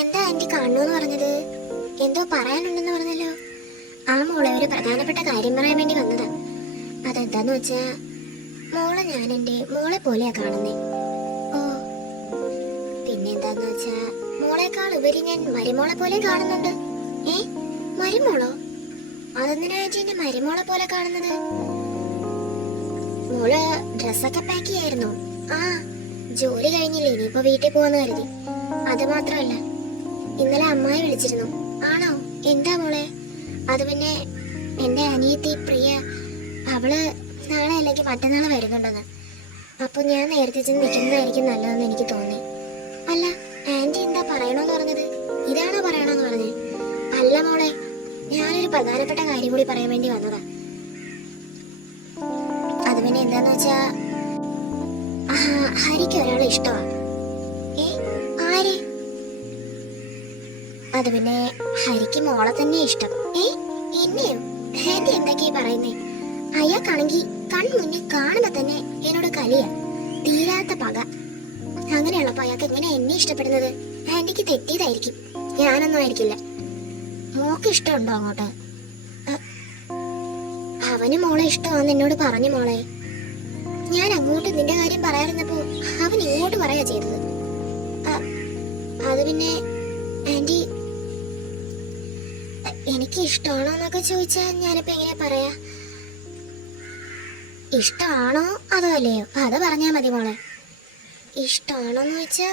എന്താ ആന്റി കാണുന്നു പറഞ്ഞത്? എന്തോ പറയാനുണ്ടെന്ന് പറഞ്ഞല്ലോ. ആ മോളെ ഒരു പ്രധാനപ്പെട്ട കാര്യം പറയാൻ വേണ്ടി വന്നതാ. അതെന്താന്ന് വെച്ചാ, മോളെ ഞാൻ എന്റെ മോളെ പോലെയാ കാണുന്നേ. ഓ, പിന്നെന്താന്ന് വെച്ചാ, മോളെക്കാൾ ഉപരി ഞാൻ മരുമോളെ പോലെ കാണുന്നുണ്ട്. ഏ, മരുമോളോ? അതെന്തിനാ ആന്റി എന്നെ മരുമോളെ പോലെ കാണുന്നത്? മോള് ഡ്രസ്സൊക്കെ പാക്ക് ചെയ്യായിരുന്നു. ആ, ജോലി കഴിഞ്ഞില്ലേ, ഇനിയിപ്പോ വീട്ടിൽ പോവാന്ന് കരുതി. അത് മാത്രമല്ല, ഇന്നലെ അമ്മായി വിളിച്ചിരുന്നു. ആണോ? എന്താ മോളെ? അത് പിന്നെ എന്റെ അനിയത്തി പ്രിയ, അവള് നാളെ അല്ലെങ്കിൽ മറ്റന്നാൾ വരുന്നുണ്ടെന്ന്. അപ്പൊ ഞാൻ നേരത്തെ ചെന്ന് നിൽക്കുന്നതായിരിക്കും നല്ലതെന്ന് എനിക്ക് തോന്നി. അല്ല, ആന്റി എന്താ പറയണോന്ന് പറഞ്ഞത്? ഇതാണോ പറയണോന്ന് പറഞ്ഞേ? അല്ല മോളെ, ഞാനൊരു പ്രധാനപ്പെട്ട കാര്യം കൂടി പറയാൻ വേണ്ടി വന്നതാ. അത് പിന്നെ എന്താന്ന് വെച്ചാ, ഹരിക്ക് ഒരാളെ ഇഷ്ടമാ. ഏ, ആര്? അത് പിന്നെ ഹരിക്ക് മോളെ തന്നെ ഇഷ്ടം. ഏ, എന്നെയോ? ആന്റി എന്തൊക്കെയാ പറയുന്നേ? അയാൾക്കാണെങ്കിൽ കൺമുന്നിൽ കാണുമ്പോ തന്നെ എന്നോട് കലിയ, തീരാത്ത പക. അങ്ങനെയുള്ളപ്പോ അയാൾക്ക് എങ്ങനെ എന്നെ ഇഷ്ടപ്പെടുന്നത്? ആന്റിക്ക് തെറ്റിയതായിരിക്കും, ഞാനൊന്നും ആയിരിക്കില്ല. മോക്ക് ഇഷ്ടമുണ്ടോ അങ്ങോട്ട്? അവന് മോളെ ഇഷ്ടമാണെന്ന് എന്നോട് പറഞ്ഞു മോളെ. ഞാൻ അങ്ങോട്ട് നിന്റെ കാര്യം പറയാറുന്നപ്പോ അവൻ ഇങ്ങോട്ട് പറയാ ചെയ്തത്. അത് പിന്നെ ആന്റി, എനിക്ക് ഇഷ്ടമാണോ എന്നൊക്കെ ചോദിച്ചാ ഞാനിപ്പോ എങ്ങനെയാ പറയാ? ഇഷ്ടമാണോ അതോ അല്ലയോ അത് പറഞ്ഞാ മതി മോളെ. ഇഷ്ടമാണോന്ന് ചോദിച്ചാ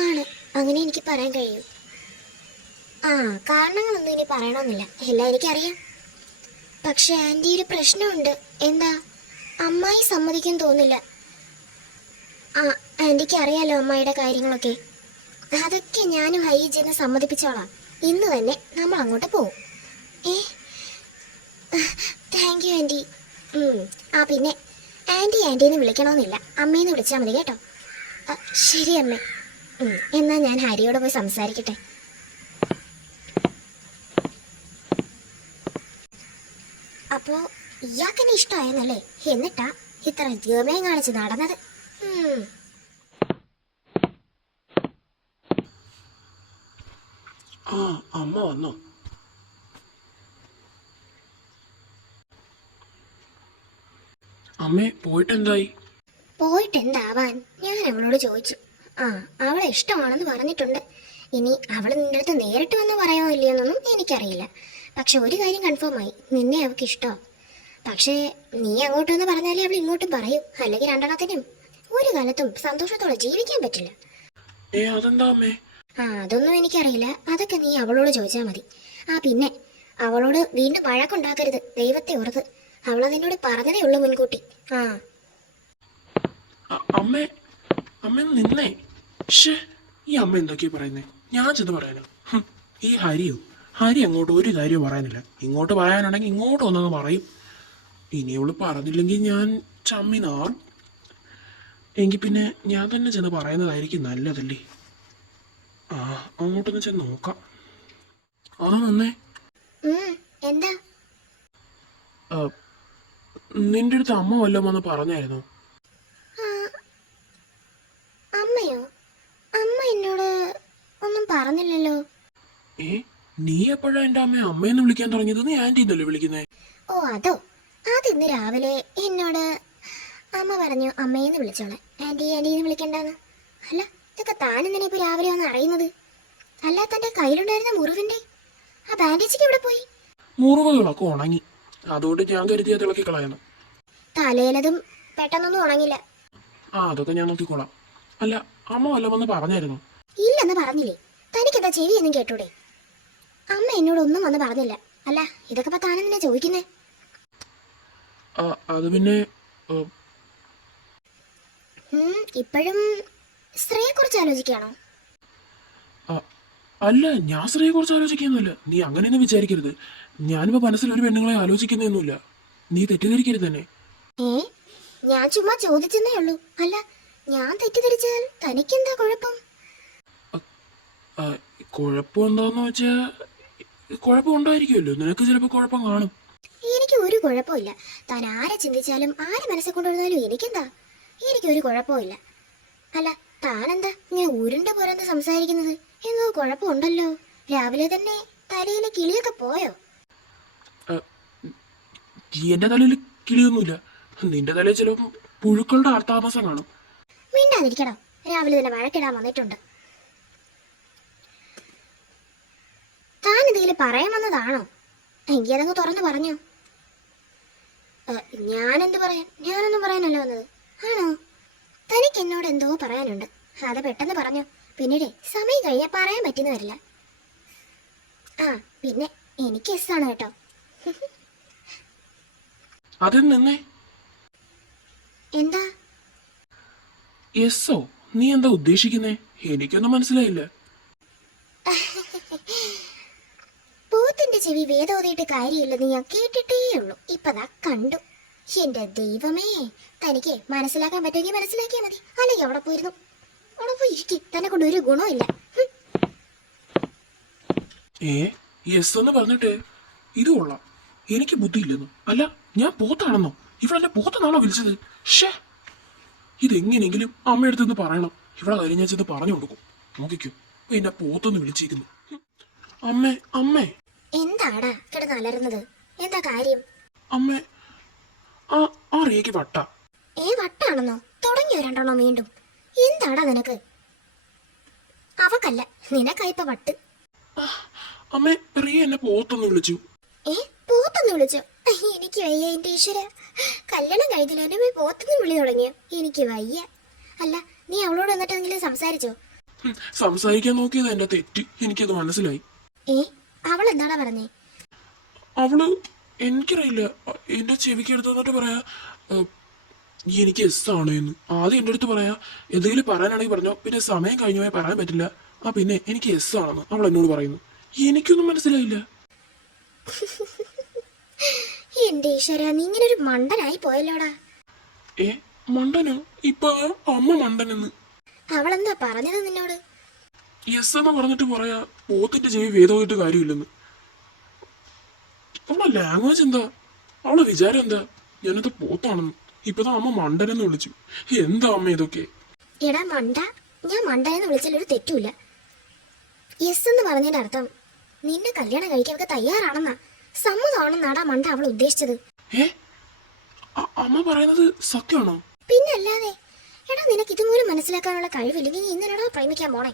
ആണ്, അങ്ങനെ എനിക്ക് പറയാൻ കഴിയൂ. കാരണങ്ങളൊന്നും ഇനി പറയണമെന്നില്ല, എല്ലാം എനിക്കറിയാം. പക്ഷെ ആന്റി, ഒരു പ്രശ്നമുണ്ട്. എന്താ? അമ്മായി സമ്മതിക്കും തോന്നില്ല. ആന്റിക്ക് അറിയാലോ അമ്മായിയുടെ കാര്യങ്ങളൊക്കെ. അതൊക്കെ ഞാനും ഹൈ ചെന്ന് സമ്മതിപ്പിച്ചോളാം. ഇന്ന് തന്നെ നമ്മൾ അങ്ങോട്ട് പോവും. ഏ, താങ്ക് യു ആന്റി. പിന്നെ ആന്റി ആന്റിന്ന് വിളിക്കണമെന്നില്ല, അമ്മേന്ന് വിളിച്ചാൽ മതി കേട്ടോ. ശരി അമ്മേ. എന്നാ ഞാൻ ഹരിയോട് പോയി സംസാരിക്കട്ടെ. അപ്പോ ഇയാൾക്കെന്നെ ഇഷ്ടമായെന്നല്ലേ? എന്നിട്ടാ ഇത്ര ഗമയം കാണിച്ച് നടന്നത്? അമ്മ വന്നോ? അമ്മേ, പോയിട്ടെന്തായി? പോയിട്ടെന്താവാൻ, ഞാൻ അവളോട് ചോദിച്ചു. അവളെ ഇഷ്ടമാണെന്ന് പറഞ്ഞിട്ടുണ്ട്. ഇനി അവൾ നിന്റെ അടുത്ത് നേരിട്ട് വന്ന് പറയാമോ ഇല്ലയോന്നൊന്നും എനിക്കറിയില്ല. പക്ഷെ ഒരു കാര്യം കൺഫേം ആയി, നിന്നെ അവൾക്ക് ഇഷ്ടമാണ്. പക്ഷേ നീ അങ്ങോട്ട് വന്ന് പറഞ്ഞാലേ അവൾ ഇങ്ങോട്ടും പറയും, അല്ലെങ്കിൽ രണ്ടെണ്ണത്തിനും ഒരു കാലത്തും സന്തോഷത്തോടെ ജീവിക്കാൻ പറ്റില്ല. അതെന്താ അമ്മേ? അതൊന്നും എനിക്കറിയില്ല, അതൊക്കെ നീ അവളോട് ചോദിച്ചാൽ മതി. പിന്നെ അവളോട് വീണ്ടും വഴക്കുണ്ടാക്കരുത്, ദൈവത്തെ ഓർത്ത്. അവളതിനോട് പറഞ്ഞതേ ഉള്ളൂ മുൻകൂട്ടി. അമ്മേ, അമ്മ നിന്നേ. ഈ അമ്മ എന്തൊക്കെയാ പറയുന്നേ? ഞാൻ ചെന്ന് പറയാനോ? ഈ ഹരി അങ്ങോട്ട് ഒരു കാര്യവും പറയാനില്ല. ഇങ്ങോട്ട് പറയാനുണ്ടെങ്കിൽ ഇങ്ങോട്ട് വന്നങ്ങ് പറയും. ഇനി അവള് പറഞ്ഞില്ലെങ്കിൽ ഞാൻ ചമ്മി നാറും. എങ്കിൽ പിന്നെ ഞാൻ തന്നെ ചെന്ന് പറയുന്നതായിരിക്കും നല്ലതല്ലേ. അങ്ങോട്ടൊന്ന് ചെന്ന് നോക്കാം. അതോ നന്നേ. എന്താ? നിന്റെ അടുത്ത് അമ്മ വല്ലതും വന്ന് പറഞ്ഞായിരുന്നോ? അമ്മയോ? അമ്മ എന്നോട് ഒന്നും പറഞ്ഞില്ലല്ലോ. നീ എപ്പോഴാ എന്റെ അമ്മയെ അമ്മയെന്ന് വിളിക്കാൻ തുടങ്ങിയത്? നീ ആന്റി എന്നല്ലേ വിളിക്കുന്നേ? അതോ, അതിന്ന് രാവിലെ എന്നോട് അമ്മ പറഞ്ഞു അമ്മയെന്ന് വിളിച്ചോളെ, ആന്റി ആന്റിന്ന് വിളിക്കണ്ടെന്ന്. അല്ല, ഇതൊക്കെ താനെന്തിനാ ഇപ്പൊ രാവിലെ വന്ന് അറിയുന്നത്? അല്ല, തന്റെ കയ്യിലുണ്ടായിരുന്ന മുറിവിന്റെ ആ ബാൻഡേജൊക്കെ എവിടെ പോയി? മുറിവുകളൊക്കെ ഉണങ്ങി, അതുകൊണ്ട് ഞാൻ കരുതിയ തിളക്കി കളയുന്നു. തലയിലതും പെട്ടെന്നൊന്നും ഉണങ്ങില്ല. അതൊക്കെ ഞാൻ നോക്കിക്കോളാം. അല്ല, അമ്മ വല്ല വന്ന് പറഞ്ഞായിരുന്നു? ഇല്ലെന്ന് പറഞ്ഞില്ലേ? തനിക്കെന്താ ചെവി എന്നും കേട്ടൂടെ? അമ്മ എന്നോട് ഒന്നും വന്ന് പറഞ്ഞില്ല. അല്ല, ഇതൊക്കെ ഇപ്പൊ താനെന്തിനാ ചോദിക്കുന്നേ? അത് പിന്നെ ഇപ്പോഴും സ്ത്രീയെ കുറിച്ച് ആലോചിക്കുകയാണോ? അല്ല, ഞാൻ സ്ത്രീയെ കുറിച്ച് ആലോചിക്കുന്നില്ല. നീ അങ്ങനെയൊന്നും വിചാരിക്കരുത്. ഞാനിപ്പോ മനസ്സിൽ ഒരു പെണ്ണുങ്ങളെ ആലോചിക്കുന്നൊന്നുമില്ല. നീ തെറ്റിദ്ധരിക്കരുത് തന്നെ. ഞാൻ ചുമ്മാ ചോദിച്ചെന്നേ ഉള്ളൂ. അല്ല, ഞാൻ തെറ്റിദ്ധരിച്ചാൽ തനിക്കെന്താ കുഴപ്പം? കുഴപ്പമെന്താന്ന് വെച്ചാ, കുഴപ്പമുണ്ടായിരിക്കുമല്ലോ. നിനക്ക് ചിലപ്പോ കുഴപ്പം കാണും. എനിക്ക് ഒരു കുഴപ്പമില്ല. താൻ ആരെ ചിന്തിച്ചാലും ആരെ മനസ്സിൽ കൊണ്ടുവരുന്നാലും എനിക്കെന്താ? എനിക്കൊരു കുഴപ്പമില്ല. അല്ല, താനെന്താ ഇങ്ങനെ ഉരുണ്ട് പോരാന്ന് സംസാരിക്കുന്നത്? എന്തോ കുഴപ്പമുണ്ടല്ലോ. രാവിലെ തന്നെ തലയിലെ കിളിയൊക്കെ പോയോ? എന്റെ തലയിൽ കിളിയൊന്നുമില്ല. നിന്റെ തലയിൽ ചിലപ്പോൾ പുഴുക്കളുടെ ആർത്താമസം കാണും. മിണ്ടാതിരിക്കടാ, രാവിലെ തന്നെ വഴക്കിടാൻ വന്നിട്ടുണ്ട്. താൻ എന്തെങ്കിലും പറയാൻ വന്നതാണോ? എങ്കിൽ അതങ്ങ് തുറന്നു പറഞ്ഞോ. ഞാനെന്ത് പറയാൻ? ഞാനൊന്നും പറയാനല്ല വന്നത്. ആണോ? തനിക്ക് എന്നോട് എന്തോ പറയാനുണ്ട്. അത് പെട്ടെന്ന് പറഞ്ഞോ. പിന്നീട് സമയം കഴിഞ്ഞാൽ പറയാൻ പറ്റുന്ന വരില്ല. ആ പിന്നെ എനിക്ക് എസ് ആണ് കേട്ടോ. അതിൽ നിന്നേ എന്താ യെസ്സോ? നീ എന്താ ഉദ്ദേശിക്കുന്നേ? എനിക്കൊന്നും മനസ്സിലായില്ല. പൂത്തിന്റെ ചെവി വേദോതിയിട്ട് കാര്യമില്ലെന്ന് ഞാൻ കേട്ടിട്ടേ ഉള്ളൂ. ഇപ്പതാ കണ്ടു. എന്റെ ദൈവമേ, തനിക്ക് മനസ്സിലാക്കാൻ പറ്റുമെങ്കിൽ മനസ്സിലാക്കിയാൽ മതി. അല്ലെങ്കിൽ അവിടെ പോയിരുന്നു അവിടെ പോയി ഇരിക്കും. തന്നെ കൊണ്ട് ഒരു ഗുണമില്ല. യെസ് എന്ന് പറഞ്ഞിട്ട് ഇത് കൊള്ളാം. എനിക്ക് ബുദ്ധിയില്ലെന്നോ? അല്ല, ഞാൻ പോത്താണെന്നോ? ഇവളെന്നെ പോത്തെന്നാണോ വിളിച്ചത്? ഷേ, ഇതെങ്ങനെയെങ്കിലും അമ്മയടുത്ത് നിന്ന് പറയണം. ഇവിടെ കാര്യം ഞാൻ ചെന്ന് പറഞ്ഞു കൊടുക്കും. നോക്കിക്കോ, എന്നെ പോത്തൊന്ന് വിളിച്ചിരിക്കുന്നു. അമ്മേ അമ്മേ. എന്താടാ കിടന്ന് അലറുന്നത്? എന്താ കാര്യം? അമ്മേ, ആ റേക്ക് വട്ട. വട്ടാണെന്നോ? തുടങ്ങിയോ രണ്ടെണ്ണോ വീണ്ടും? എന്താടാ നിനക്ക്? അവക്കല്ല, നിനക്കായിപ്പ വട്ട്. അമ്മേ, റിയ എന്നെ പോത്തൊന്ന് വിളിച്ചു. പോത്തൊന്ന് വിളിച്ചോ? എനിക്ക് വയ്യ എന്റെ ഈശ്വര. കല്യാണം കഴിഞ്ഞില്ല എന്നെ പോയി പോത്തൊന്ന് വിളി തുടങ്ങിയോ? എനിക്ക് വയ്യ. അല്ല, നീ അവളോട് എന്നിട്ടെങ്കിലും സംസാരിച്ചോ? സംസാരിക്കാൻ നോക്കിയത് എന്റെ തെറ്റ്. എനിക്കത് മനസ്സിലായി. അവൾ എന്താടാ പറഞ്ഞേ? അവള് എനിക്കറിയില്ല, എന്റെ ചെവിക്ക് എടുത്ത് വന്നിട്ട് പറയാ എനിക്ക് എസ് ആണ് എന്ന്. ആദ്യം എന്റെ അടുത്ത് പറയാ എന്തെങ്കിലും പറയാനാണെങ്കിൽ പറഞ്ഞോ, പിന്നെ സമയം കഴിഞ്ഞു പോയാൽ പറയാൻ പറ്റില്ല. പിന്നെ എനിക്ക് എസ് ആണെന്ന് അവൾ എന്നോട് പറയുന്നു. എനിക്കൊന്നും മനസ്സിലായില്ല. എന്റെ ഈശ്വര, നീ ഇങ്ങനെ ഒരു മണ്ടനായി പോയല്ലോടാ. മണ്ടനോ? ഇപ്പൊ അമ്മ മണ്ടനെന്ന്. അവളെന്താ പറഞ്ഞത് നിന്നോട്? യെസ് എന്ന് പറഞ്ഞിട്ട് പറയാ പോത്തിന്റെ ചെവി വേദമായിട്ട് കാര്യമില്ലെന്ന്. അവളെ ലാംഗ്വേജ് എന്താ? അവളെ വിചാരം എന്താ? ഞാനത് പോത്താണെന്ന്. ഇപ്പതാ അമ്മ മണ്ടനെന്ന് വിളിച്ചു. എന്താ അമ്മ ഇതൊക്കെ? എടാ മണ്ട, ഞാൻ മണ്ടനെന്ന് വിളിച്ചാലൊരു തെറ്റുമില്ല. യെസ് എന്ന് പറഞ്ഞതിന്റെ അർത്ഥം നിന്നെ കല്യാണം കഴിക്കാൻ തയ്യാറാണെന്നാ, സമ്മതമാണെന്നാടാ മണ്ട അവൾ ഉദ്ദേശിച്ചത്. അമ്മ പറയുന്നത് സത്യമാണോ? പിന്നല്ലാതെ. എടാ, നിനക്ക് ഇതുമൂലം മനസ്സിലാക്കാനുള്ള കഴിവില്ലെങ്കിൽ നീ ഇങ്ങനെയാണോ പ്രേമിക്കാൻ പോണേ?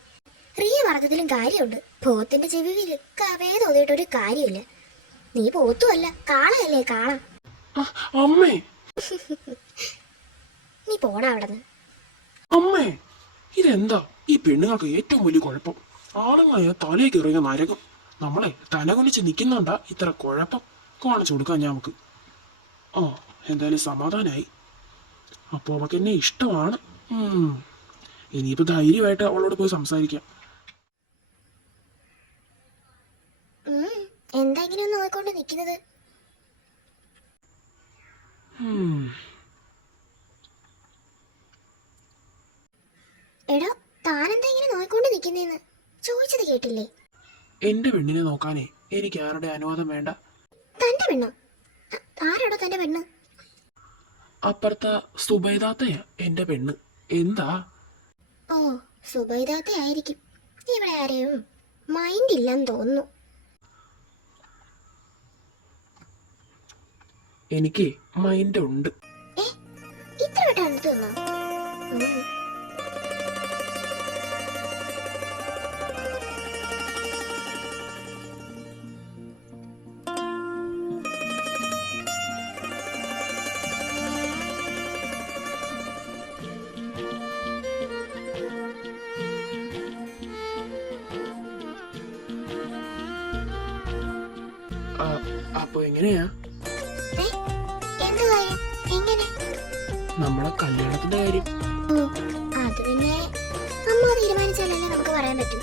റിയ പറഞ്ഞതിലും കാര്യമുണ്ട്. പോത്തിന്റെ ചെവിയില് കവയെ തോന്നിയിട്ടൊരു കാര്യമില്ല. നീ പോത്തുമല്ല, കാളയല്ലേ കാള. അമ്മേ, നീ പോടാ അവിടെന്ന്. അമ്മേ, ഇതെന്താ ഈ പെണ്ണുങ്ങൾക്ക് ഏറ്റവും വലിയ കുഴപ്പം? ആണുങ്ങളായ തലേക്ക് ഇറങ്ങിയ നരകം. നമ്മളെ തലകുനിച്ച് നിൽക്കുന്നുണ്ടാ ഇത്ര കുഴപ്പം. കാണിച്ചു കൊടുക്കാം ഞമ്മക്ക്. എന്തായാലും സമാധാനായി. അപ്പൊ നമുക്ക് എന്നെ ഇഷ്ടമാണ്. ഇനിയിപ്പോ ധൈര്യമായിട്ട് അവളോട് പോയി സംസാരിക്കാം. എന്താ ഇങ്ങനെ നോക്കിക്കൊണ്ട് നിൽക്കുന്നത്? എടോ, താനെന്താ ഇങ്ങനെ നോക്കിക്കൊണ്ട് നിൽക്കുന്നേന്ന് ചോദിച്ചത് കേട്ടില്ലേ? എന്റെ പെണ്ണിനെ നോക്കാനേ എനിക്ക് ആരുടെ അനുവാദം വേണ്ട. തന്റെ പെണ്ണോ? ആരാടോ തന്റെ പെണ്ണ്? അപ്പുറത്തെ സുബൈദാത്തയാ എന്റെ പെണ്ണ്. എന്താ? സുബൈദാത്ത ആയിരിക്കും. ഇവിടെ ആരെയും മൈൻഡ് ഇല്ലെന്ന് തോന്നുന്നു. എനിക്ക് മൈൻഡ് ഉണ്ട്. ഇത്ര വട്ടം അടുത്ത് തന്നോ? അപ്പൊ എങ്ങനെയാ നമ്മളെ കല്യാണത്തിന്റെ കാര്യം? അത് പിന്നെ അമ്മ തീരുമാനിച്ചാലല്ലേ നമുക്ക് പറയാൻ പറ്റും.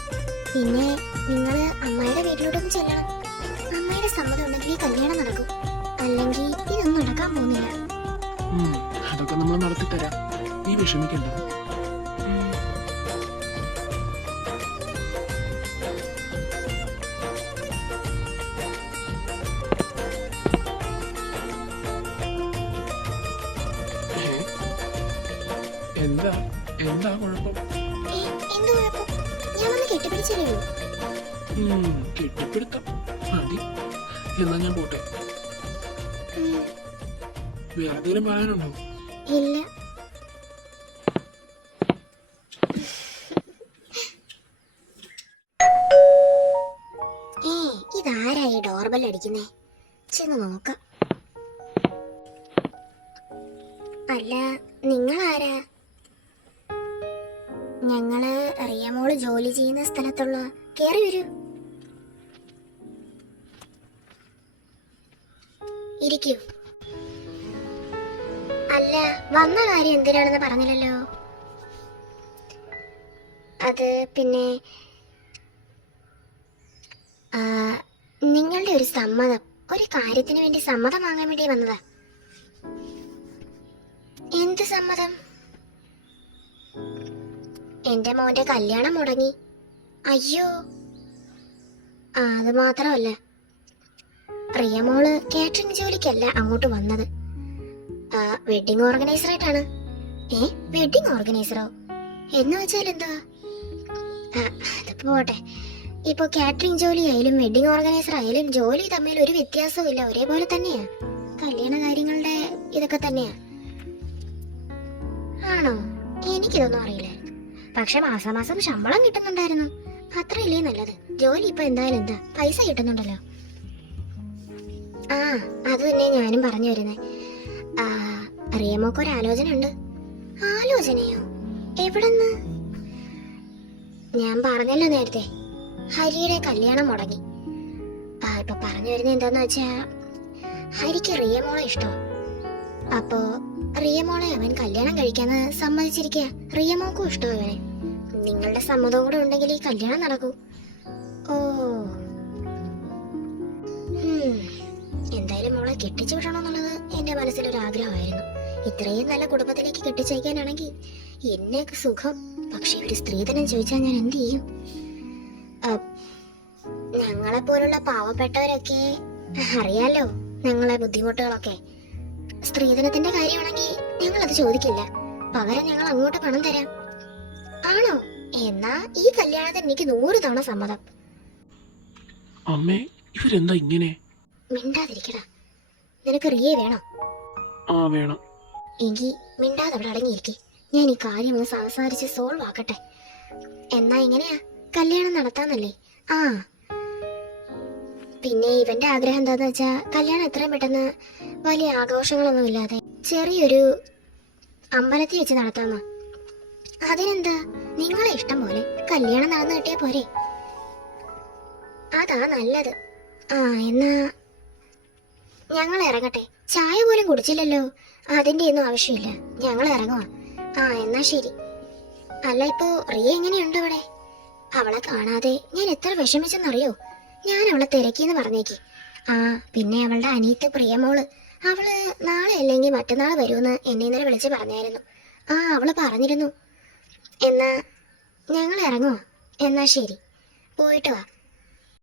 പിന്നെ നിങ്ങള് അമ്മയുടെ വീട്ടിലോട്ടൊന്ന് ചെല്ലണം. അമ്മയുടെ സമ്മതം ഉണ്ടെങ്കിൽ ഈ കല്യാണം നടക്കും. അല്ലെങ്കിൽ ഇതൊന്നും നടക്കാൻ പോകുന്നില്ല. അതൊക്കെ നമ്മൾ നടത്തി തരാം. നീ വിഷമിക്കണ്ട. എന്താ കുഴപ്പം? എന്ത് കുഴപ്പം? ഞാൻ വന്ന് കെട്ടിപ്പിടിച്ചല്ലേ ഉള്ളൂ. കെട്ടിപ്പിടുത്തം മതി. എന്നാ ഞാൻ പോട്ടെ. വേറെ എന്തെങ്കിലും പറയാനുണ്ടോ? ഇല്ല. ഇതാരായി ഡോർബെൽ അടിക്കുന്നേ? ചെന്ന് നോക്കാം. അല്ല, നിങ്ങളാരാ? ഞങ്ങള് റിയമോള് ജോലി ചെയ്യുന്ന സ്ഥലത്തുള്ള. കേറി വരൂ, ഇരിക്കൂ. അല്ല, വന്ന കാര്യം എന്തിനാണെന്ന് പറഞ്ഞില്ലല്ലോ. അത് പിന്നെ നിങ്ങളുടെ ഒരു സമ്മതം, ഒരു കാര്യത്തിന് വേണ്ടി സമ്മതം വാങ്ങാൻ വേണ്ടി വന്നതാ. എന്ത് സമ്മതം? എന്റെ മോന്റെ കല്യാണം മുടങ്ങി. അയ്യോ, അത് മാത്രമല്ല, റിയമോള് കാറ്ററിംഗ് ജോലിക്കല്ല അങ്ങോട്ട് വന്നത്, വെഡിങ് ഓർഗനൈസറായിട്ടാണ്. വെഡിങ് ഓർഗനൈസറോ എന്ന് വെച്ചാൽ എന്താ? അതിപ്പോ പോട്ടെ. ഇപ്പൊ കാറ്ററിംഗ് ജോലി ആയാലും വെഡിങ് ഓർഗനൈസർ ആയാലും ജോലി തമ്മിൽ ഒരു വ്യത്യാസവും ഇല്ല, ഒരേപോലെ തന്നെയാ. കല്യാണ കാര്യങ്ങളുടെ ഇതൊക്കെ തന്നെയാ. ആണോ? എനിക്കിതൊന്നും അറിയില്ലായിരുന്നു. പക്ഷെ മാസാമാസം ശമ്പളം കിട്ടുന്നുണ്ടായിരുന്നു. അത്രയല്ലേ നല്ലത്. ജോലി ഇപ്പൊ എന്തായാലും എന്താ, പൈസ കിട്ടുന്നുണ്ടല്ലോ. അത് തന്നെ ഞാനും പറഞ്ഞു വരുന്നേ. റിയമോക്ക് ഒരു ആലോചന ഉണ്ട്. ആലോചനയോ? എവിടെന്ന്? ഞാൻ പറഞ്ഞല്ലോ നേരത്തെ, ഹരിയുടെ കല്യാണം മുടങ്ങി. ഇപ്പൊ പറഞ്ഞു വരുന്നത് എന്താന്ന് വെച്ചാ, ഹരിക്ക് റിയമോളെ ഇഷ്ടം. അപ്പോ റിയമോളെ അവൻ കല്യാണം കഴിക്കാന്ന് സമ്മതിച്ചിരിക്കുക. റിയമോക്കും ഇഷ്ടം അവനെ. നിങ്ങളുടെ സമ്മതം കൂടെ ഉണ്ടെങ്കിൽ ഈ കല്യാണം നടക്കൂ. ഓ, എന്തായാലും മോളെ കെട്ടിച്ചു വിടണമെന്നുള്ളത് എന്റെ മനസ്സിലൊരു ആഗ്രഹമായിരുന്നു. ഇത്രയും നല്ല കുടുംബത്തിലേക്ക് കെട്ടിച്ചയക്കാനാണെങ്കിൽ എന്നൊക്കെ സുഖം. പക്ഷെ ഒരു സ്ത്രീധനം ചോദിച്ചാൽ ഞാൻ എന്ത് ചെയ്യും? ഞങ്ങളെ പോലുള്ള പാവപ്പെട്ടവരൊക്കെ അറിയാലോ, ഞങ്ങളെ ബുദ്ധിമുട്ടുകളൊക്കെ. സ്ത്രീധനത്തിന്റെ കാര്യമാണെങ്കിൽ ഞങ്ങൾ അത് ചോദിക്കില്ല. പകരം ഞങ്ങൾ അങ്ങോട്ട് പണം തരാം. ആണോ? എന്നാ ഈ കല്യാണത്തിന് എനിക്ക് 100 തവണ സമ്മതം. അമ്മേ, ഇവരെന്താ ഇങ്ങനെ? മിണ്ടാതിരിക്കടാ. നിനക്ക് റിയെ വേണോ? വേണം. എങ്കിൽ മിണ്ടാതെ അവിടെ അടങ്ങിയിരിക്കെ. ഞാൻ ഈ കാര്യം ഒന്ന് സംസാരിച്ച് സോൾവ് ആക്കട്ടെ. എന്നാ എങ്ങനെയാ, കല്യാണം നടത്താന്നല്ലേ? പിന്നെ ഇവന്റെ ആഗ്രഹം എന്താന്ന് വെച്ചാ, കല്യാണം എത്രയും പെട്ടെന്ന് വലിയ ആഘോഷങ്ങളൊന്നും ഇല്ലാതെ ചെറിയൊരു അമ്പലത്തിൽ വെച്ച് നടത്താമോ? അതിനെന്താ, നിങ്ങളെ ഇഷ്ടം പോലെ കല്യാണം നടന്നു കിട്ടിയാ പോരെ? അതാ നല്ലത്. എന്നാ ഞങ്ങൾ ഇറങ്ങട്ടെ. ചായ പോലും കുടിച്ചില്ലല്ലോ. അതിന്റെ ഒന്നും ആവശ്യമില്ല, ഞങ്ങൾ ഇറങ്ങുവാ. എന്നാ ശരി. അല്ല, ഇപ്പോ റിയ എങ്ങനെയുണ്ട് അവിടെ? അവളെ കാണാതെ ഞാൻ എത്ര വിഷമിച്ചെന്നറിയോ? ഞാൻ അവളെ തിരക്കിന്ന് പറഞ്ഞേക്ക്. പിന്നെ അവളുടെ അനിയത്തി പ്രിയമോള്, അവള് നാളെ അല്ലെങ്കിൽ മറ്റന്നാൾ വരുമെന്ന് എന്നെ ഇന്നലെ വിളിച്ച് പറഞ്ഞായിരുന്നു. അവള് പറഞ്ഞിരുന്നു. എന്നാ ഞങ്ങൾ ഇറങ്ങുവാ. എന്നാ ശരി, പോയിട്ട് വാ.